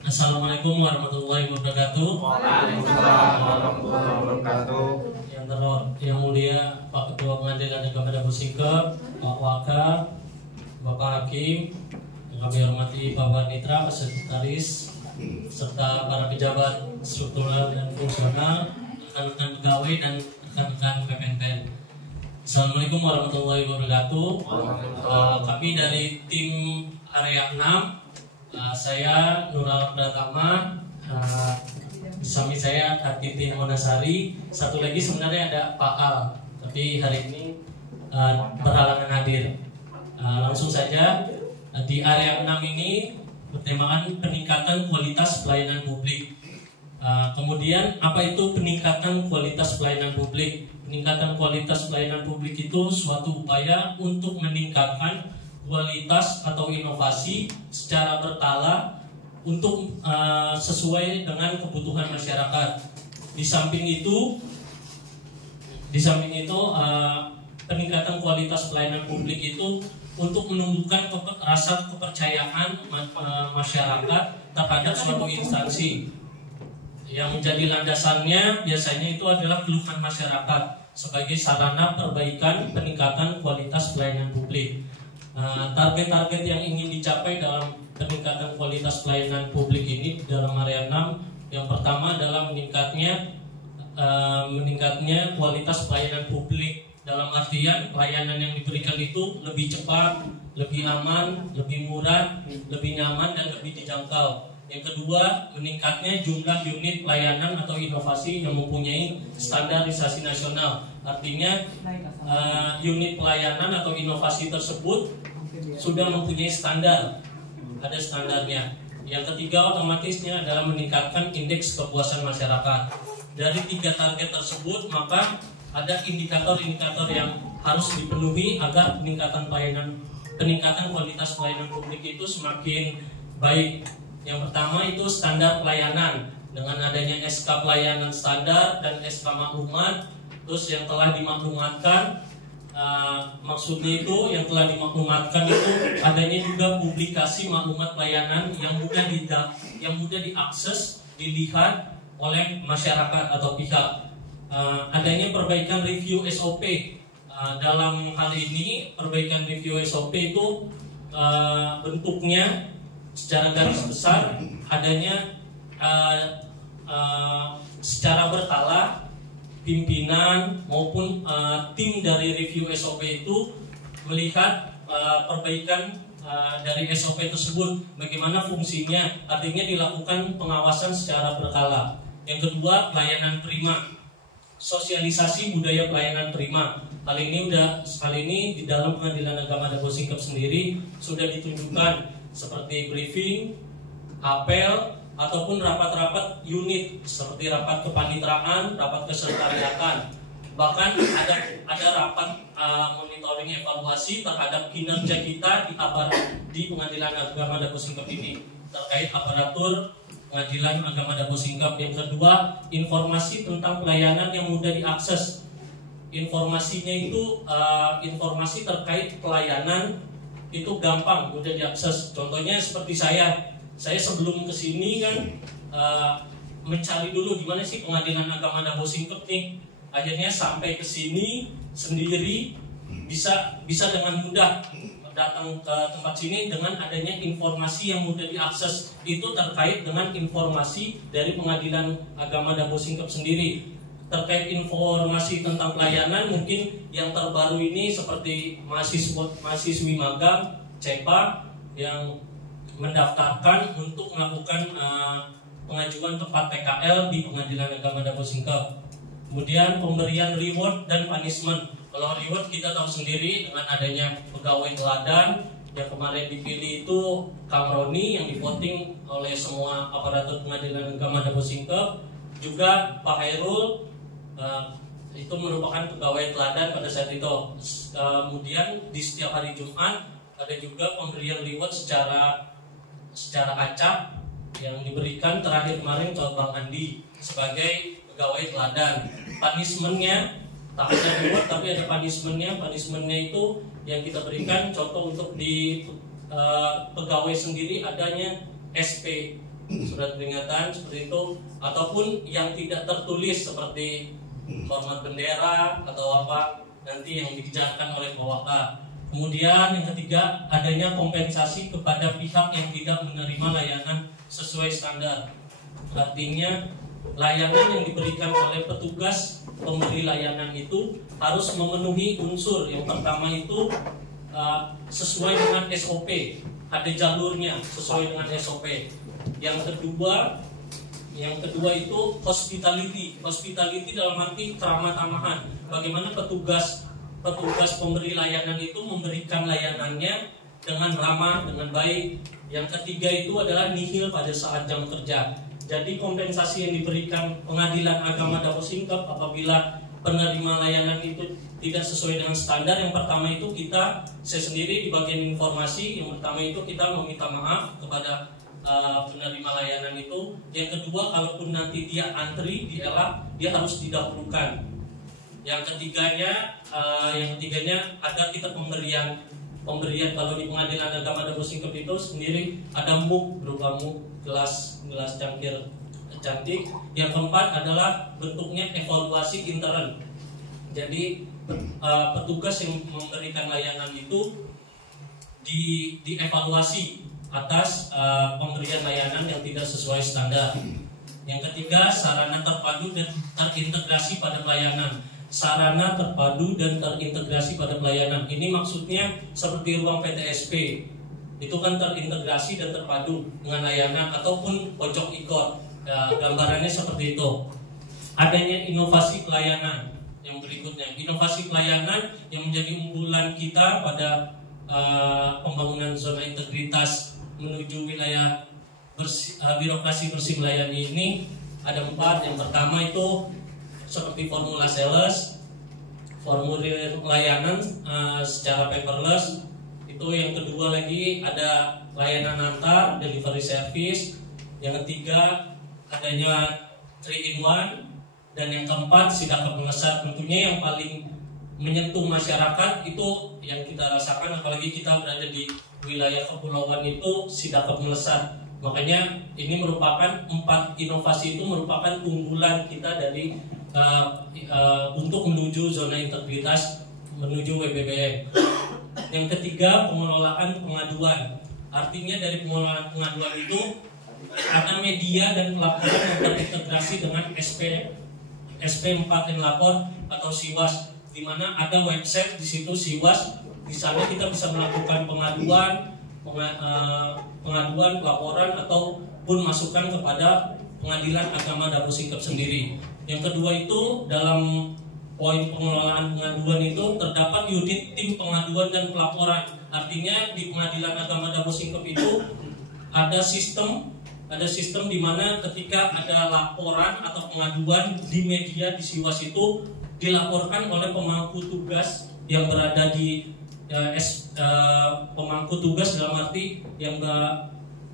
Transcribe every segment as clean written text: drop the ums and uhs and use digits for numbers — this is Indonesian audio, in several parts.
Assalamualaikum warahmatullahi wabarakatuh. Waalaikumsalam warahmatullahi wabarakatuh. Yang mulia Pak Ketua Pengadilan Agama Dabo Singkep, Pak Waka, Bapak Hakim, yang kami hormati Bapak Nitra, Sekretaris, serta para pejabat struktural dan fungsional, rekan-rekan pegawai dan rekan-rekan PPNPN. Assalamualaikum warahmatullahi wabarakatuh. Kami dari tim area 6, saya Nurul Pratama, suami saya Titi Monasari, satu lagi sebenarnya ada Pak Al, tapi hari ini berhalangan hadir. Langsung saja, di area 6 ini bertemakan peningkatan kualitas pelayanan publik. Kemudian apa itu peningkatan kualitas pelayanan publik? Peningkatan kualitas pelayanan publik itu suatu upaya untuk meningkatkan kualitas atau inovasi secara berkala untuk sesuai dengan kebutuhan masyarakat. Di samping itu peningkatan kualitas pelayanan publik itu untuk menumbuhkan rasa kepercayaan masyarakat terhadap suatu instansi. Yang menjadi landasannya biasanya itu adalah keluhan masyarakat sebagai sarana perbaikan peningkatan kualitas pelayanan publik. Target-target yang ingin dicapai dalam peningkatan kualitas pelayanan publik ini dalam area 6, yang pertama adalah meningkatnya kualitas pelayanan publik, dalam artian pelayanan yang diberikan itu lebih cepat, lebih aman, lebih murah, lebih nyaman, dan lebih dijangkau. Yang kedua, meningkatnya jumlah unit pelayanan atau inovasi yang mempunyai standarisasi nasional. Artinya unit pelayanan atau inovasi tersebut sudah mempunyai standar, ada standarnya. Yang ketiga, otomatisnya adalah meningkatkan indeks kepuasan masyarakat. Dari 3 target tersebut, maka ada indikator-indikator yang harus dipenuhi agar peningkatan kualitas pelayanan publik itu semakin baik. Yang pertama itu standar pelayanan, dengan adanya SK pelayanan standar dan SK maklumat. Terus yang telah dimaklumatkan, maksudnya itu yang telah dimaklumatkan itu adanya juga publikasi maklumat pelayanan yang mudah diakses, dilihat oleh masyarakat atau pihak. Adanya perbaikan review SOP. Dalam hal ini perbaikan review SOP itu bentuknya secara garis besar adanya secara berkala pimpinan maupun tim dari review SOP itu melihat perbaikan dari SOP tersebut, bagaimana fungsinya, artinya dilakukan pengawasan secara berkala. Yang kedua, pelayanan prima, sosialisasi budaya pelayanan prima. Hal ini di dalam Pengadilan Agama Dabo Singkep sendiri sudah ditunjukkan, seperti briefing, apel, ataupun rapat-rapat unit seperti rapat kepanitraan, rapat kesekretariatan. Bahkan ada rapat monitoring evaluasi terhadap kinerja kita di Pengadilan Agama Dabo Singkep ini terkait aparatur Pengadilan Agama Dabo Singkep. Yang kedua, informasi tentang pelayanan yang mudah diakses. Informasinya itu informasi terkait pelayanan itu gampang, mudah diakses. Contohnya seperti saya sebelum kesini kan mencari dulu gimana sih Pengadilan Agama Dabo Singkep nih. Akhirnya sampai kesini sendiri bisa dengan mudah datang ke tempat sini dengan adanya informasi yang mudah diakses. Itu terkait dengan informasi dari Pengadilan Agama Dabo Singkep sendiri. Terkait informasi tentang pelayanan, mungkin yang terbaru ini seperti mahasiswi magang CEPA yang mendaftarkan untuk melakukan pengajuan tempat PKL di Pengadilan Agama Dabo Singkep. Kemudian pemberian reward dan punishment. Kalau reward kita tahu sendiri dengan adanya pegawai teladan yang kemarin dipilih itu Kang Roni yang divoting oleh semua aparatur Pengadilan Agama Dabo Singkep. Juga Pak Hairul itu merupakan pegawai teladan pada saat itu. Kemudian di setiap hari Jumat ada juga pemberian reward secara acak yang diberikan terakhir kemarin ke Bang Andi sebagai pegawai teladan. Punishmentnya tak ada reward tapi ada punishmentnya. Punishmentnya itu yang kita berikan contoh untuk di pegawai sendiri adanya SP, surat peringatan seperti itu, ataupun yang tidak tertulis seperti hormat bendera atau apa nanti yang dikejarkan oleh Bawaka. Kemudian yang ketiga, adanya kompensasi kepada pihak yang tidak menerima layanan sesuai standar. Artinya layanan yang diberikan oleh petugas pemberi layanan itu harus memenuhi unsur. Yang pertama itu sesuai dengan SOP, ada jalurnya sesuai dengan SOP. Yang kedua itu hospitality dalam arti keramah tamahan. Bagaimana petugas pemberi layanan itu memberikan layanannya dengan ramah, dengan baik. Yang ketiga itu adalah nihil pada saat jam kerja. Jadi kompensasi yang diberikan Pengadilan Agama Dapur Singkep apabila penerima layanan itu tidak sesuai dengan standar. Yang pertama itu saya sendiri di bagian informasi, yang pertama itu kita meminta maaf kepada penerima layanan itu. Yang kedua, kalaupun nanti dia antri dielak, dia harus didahulukan. Yang ketiganya ada kita pemberian kalau di Pengadilan Agama Dapur Singkep itu sendiri ada muk, berupa muk gelas cangkir cantik. Yang keempat adalah bentuknya evaluasi intern. Jadi petugas yang memberikan layanan itu dievaluasi atas pemberian layanan yang tidak sesuai standar. Yang ketiga, sarana terpadu dan terintegrasi pada pelayanan. Sarana terpadu dan terintegrasi pada pelayanan. Ini maksudnya seperti ruang PTSP. Itu kan terintegrasi dan terpadu dengan layanan, ataupun pojok ikot. Gambarannya seperti itu. Adanya inovasi pelayanan. Yang berikutnya, inovasi pelayanan yang menjadi unggulan kita pada pembangunan zona integritas menuju wilayah birokrasi bersih melayani ini ada 4. Yang pertama itu seperti formula sales, formulir layanan secara paperless. Itu yang kedua lagi ada layanan antar, delivery service. Yang ketiga adanya 3-in-1. Dan yang keempat sidakap mengesat. Tentunya yang paling menyentuh masyarakat itu yang kita rasakan, apalagi kita berada di wilayah kepulauan, itu sidakap melesat. Makanya ini merupakan 4 inovasi itu merupakan unggulan kita dari untuk menuju zona integritas, menuju WBBM. Yang ketiga, pengelolaan pengaduan. Artinya dari pengelolaan pengaduan itu ada media dan pelaporan yang terintegrasi dengan SP4 lapor atau SIWAS, di mana ada website di situ SIWAS. Di sana kita bisa melakukan pengaduan, pelaporan ataupun masukan kepada Pengadilan Agama Dapur Singkep sendiri. Yang kedua itu dalam poin pengelolaan pengaduan itu terdapat unit tim pengaduan dan pelaporan. Artinya di Pengadilan Agama Dapur Singkep itu ada sistem di mana ketika ada laporan atau pengaduan di media di SIWAS itu dilaporkan oleh pemangku tugas yang berada di pemangku tugas dalam arti yang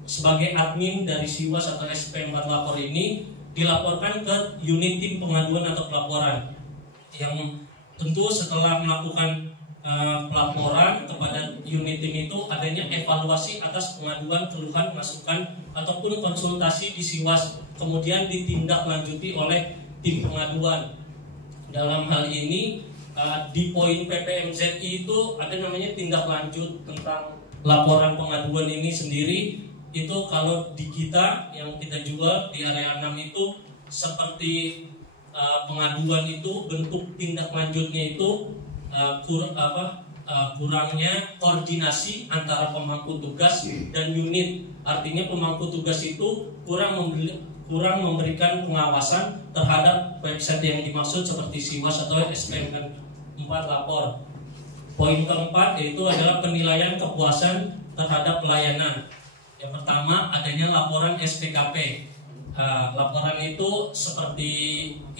sebagai admin dari SIWAS atau SP4 lapor ini dilaporkan ke unit tim pengaduan atau pelaporan, yang tentu setelah melakukan pelaporan kepada unit tim itu adanya evaluasi atas pengaduan, keluhan, masukan ataupun konsultasi di SIWAS, kemudian ditindaklanjuti oleh tim pengaduan. Dalam hal ini di poin PPMZI itu ada namanya tindak lanjut tentang laporan pengaduan ini sendiri. Itu kalau di kita yang kita jual di area 6 itu seperti pengaduan itu bentuk tindak lanjutnya itu kurangnya koordinasi antara pemangku tugas dan unit. Artinya pemangku tugas itu kurang memberikan pengawasan terhadap website yang dimaksud seperti SIWAS atau SP4 lapor. Poin keempat yaitu adalah penilaian kepuasan terhadap pelayanan. Yang pertama adanya laporan SPKP. Laporan itu seperti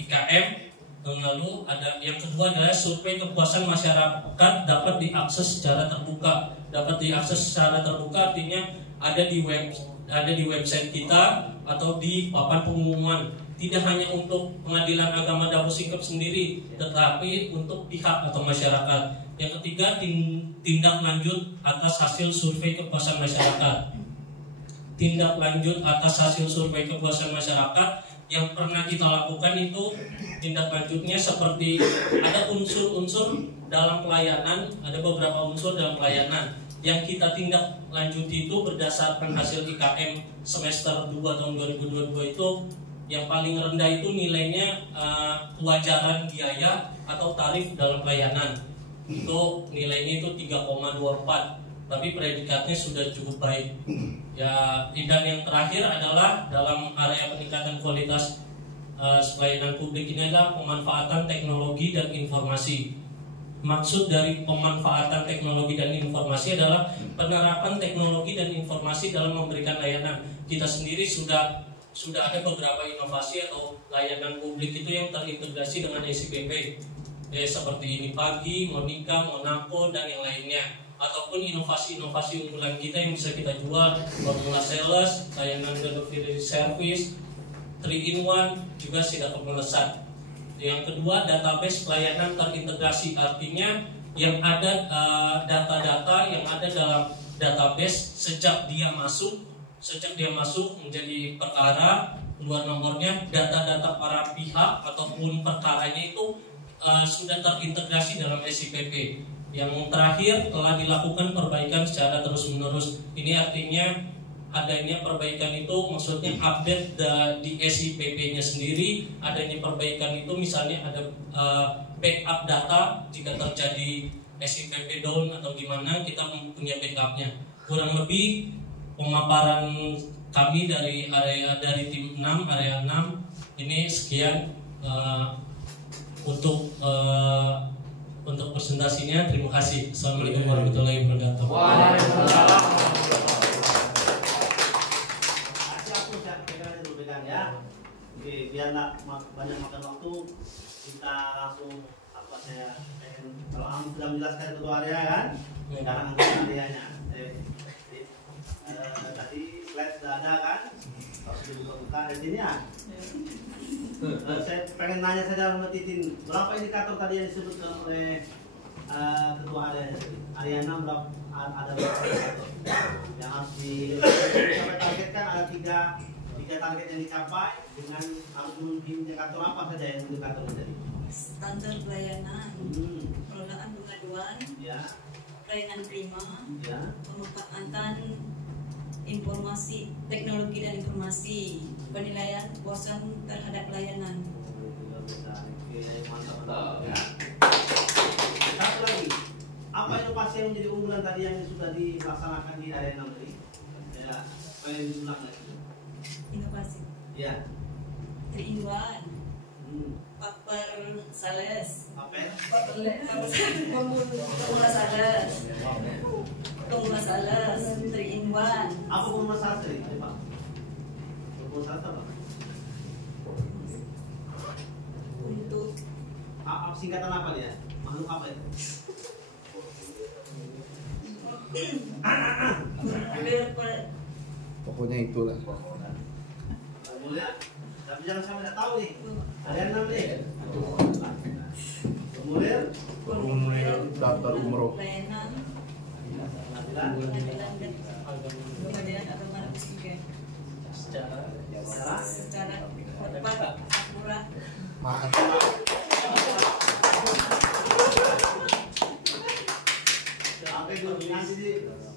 IKM. Lalu ada yang kedua adalah survei kepuasan masyarakat dapat diakses secara terbuka. Dapat diakses secara terbuka artinya ada di website kita atau di papan pengumuman. Tidak hanya untuk Pengadilan Agama Dapur Singkep sendiri, tetapi untuk pihak atau masyarakat. Yang ketiga tindak lanjut atas hasil survei kepuasan masyarakat. tindak lanjut atas hasil survei kepuasan masyarakat yang pernah kita lakukan itu tindak lanjutnya seperti ada unsur-unsur dalam pelayanan, ada beberapa unsur dalam pelayanan yang kita tindak lanjuti itu berdasarkan hasil IKM semester 2 tahun 2022 itu yang paling rendah itu nilainya kewajaran biaya atau tarif dalam pelayanan itu nilainya itu 3,24, tapi predikatnya sudah cukup baik ya. Dan yang terakhir adalah dalam area peningkatan kualitas pelayanan publik ini adalah pemanfaatan teknologi dan informasi. Maksud dari pemanfaatan teknologi dan informasi adalah penerapan teknologi dan informasi dalam memberikan layanan. Kita sendiri sudah ada beberapa inovasi atau layanan publik itu yang terintegrasi dengan SIPP seperti Ini Pagi, Monika, Monaco, dan yang lainnya. Ataupun inovasi-inovasi unggulan kita yang bisa kita jual, formula sales, layanan delivery service, 3-in-1, juga sudah melesat. Yang kedua, database pelayanan terintegrasi, artinya yang ada data-data yang ada dalam database sejak dia masuk menjadi perkara, keluar nomornya, data-data para pihak ataupun perkaranya itu sudah terintegrasi dalam SIPP. Yang terakhir, telah dilakukan perbaikan secara terus-menerus. Ini artinya adanya perbaikan itu maksudnya update di SIPP-nya sendiri. Adanya perbaikan itu misalnya ada backup data jika terjadi SIPP down atau gimana, kita punya backupnya. Kurang lebih pemaparan kami dari tim 6 area 6 ini sekian untuk presentasinya. Terima kasih. Assalamualaikum warahmatullahi wabarakatuh. Waalaikumsalam. Oke, biar nggak banyak makan waktu, kita langsung saya pengen, kalau Am sudah menjelaskan ketua area kan, sekarang anggota areanya. Tadi slide sudah ada kan, harus dibuka-buka di sini ya. Saya pengen nanya saja sama Titin, berapa indikator tadi yang disebutkan oleh ketua area 6 berapa, ada berapa indikator yang harus dicapai? Targetkan ada tiga target yang dicapai dengan harus indikator apa saja yang indikator tadi? Standar pelayanan, pengelolaan pengaduan, pelayanan prima, pemanfaatan informasi, teknologi dan informasi, penilaian kepuasan terhadap pelayanan. Mantap. Satu lagi, apa inovasi yang menjadi unggulan tadi yang sudah dilaksanakan di area 6 tadi? Ya, apa yang diulang lagi? Inovasi. Ya. 3-in-1, paper sales, formula sales, 3-in-1. Apa formula sales tadi, Pak? Formula sales apa? Untuk singkatan apa dia? Makhluk apa itu? Pokoknya itulah. Formula. Tapi jangan sampai tidak tahu nih. Ada yang nama nih. Formulir Daftar umroh. pelayanan, pengadilan agama juga secara tepat, akurat. Maaf.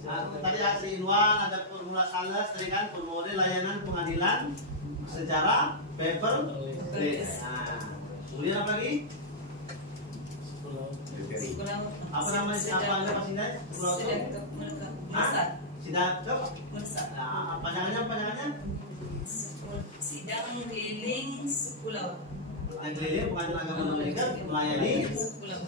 Nanti tadi aksi Inwan ada formula sales, tadi kan formulir layanan pengadilan secara paper. Kemudian apa lagi? Apa namanya? Apa Mas Indah? Sidang panjangannya? Sidang keliling sepulau. Keliling pengadilan agama Amerika melayani sepulau.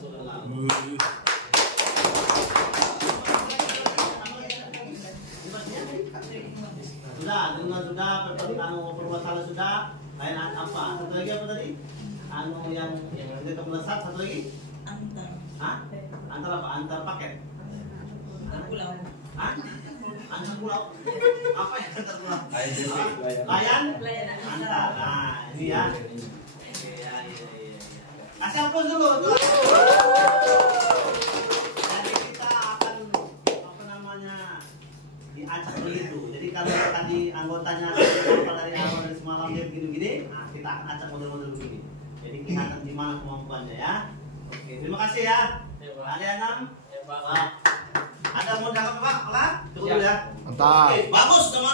Sudah permasalahan sudah. Lain apa? Satu lagi apa tadi? Yang kita melesat, satu lagi? Antar apa? Antar paket? Antar pulau. Antar pulau? Apa yang antar pulau? Layanan Antar. Nah, ini ya. Kasih aplaus dulu. Jadi kita akan diacak begitu. Jadi kalau tadi anggotanya apa dari awal dari semalam dia begini-gini, nah kita akan acak model-model begini. Jadi kelihatan gimana kemampuannya ya. Oke, terima kasih ya. Ya, Pak. Ada yang Ya, Pak. ada mau jawab Pak? Coba dulu ya. Mantap. Oke, bagus teman.